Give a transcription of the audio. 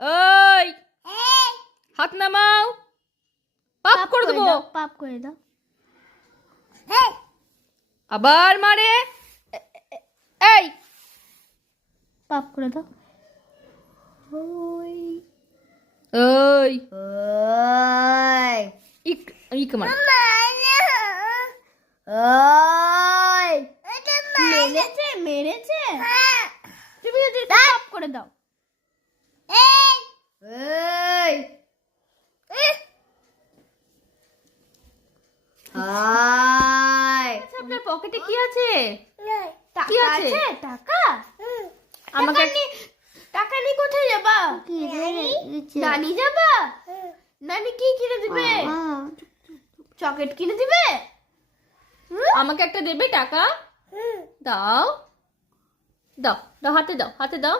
ওই হাত নামাও, পাপ করে দেবো। পাপ করে দাও। আবার মারে। এই পাপ করে দাও। ওই ওই ইক ইক মার। ওই মেরেছে মেরেছে। তুমি যদি পাপ করে দাও। এই হাই, আপনার পকেটে কি আছে? টাকা আছে? টাকা আমাকে টাকা নিয়ে কোথায় যাবা? নানি যাবা? নানি কি কিনে দিবে? চকলেট কিনে দিবে? আমাকে একটা দেবে টাকা? দাও দাও দাও, হাতে দাও, হাতে দাও।